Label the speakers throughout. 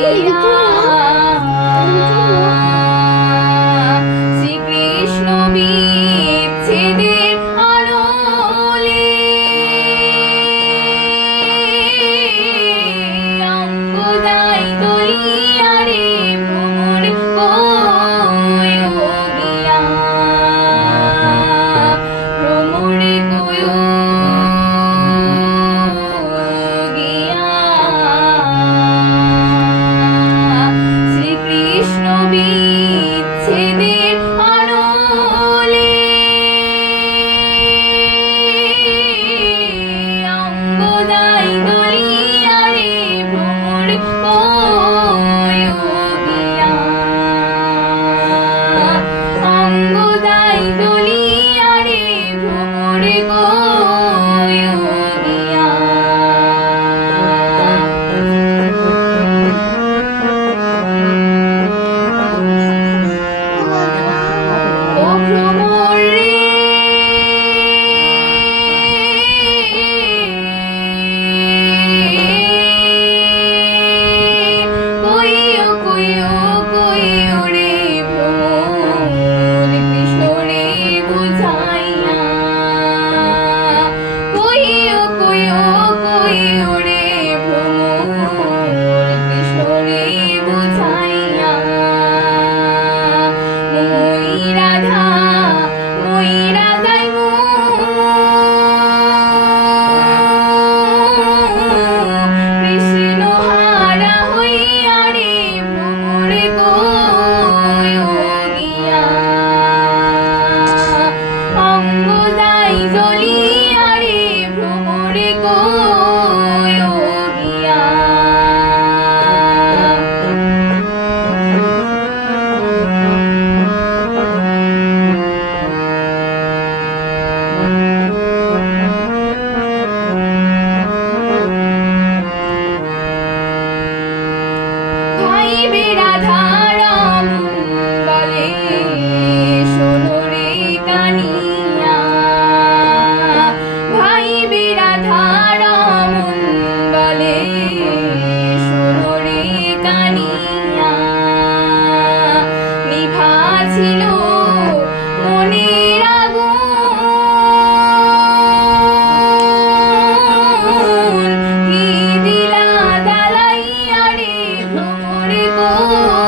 Speaker 1: 이야. পাইয়া নিভা ছিল মনের আগুন। কি দিলা দালাইয়া রে ভ্রমর গো?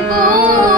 Speaker 1: 그리고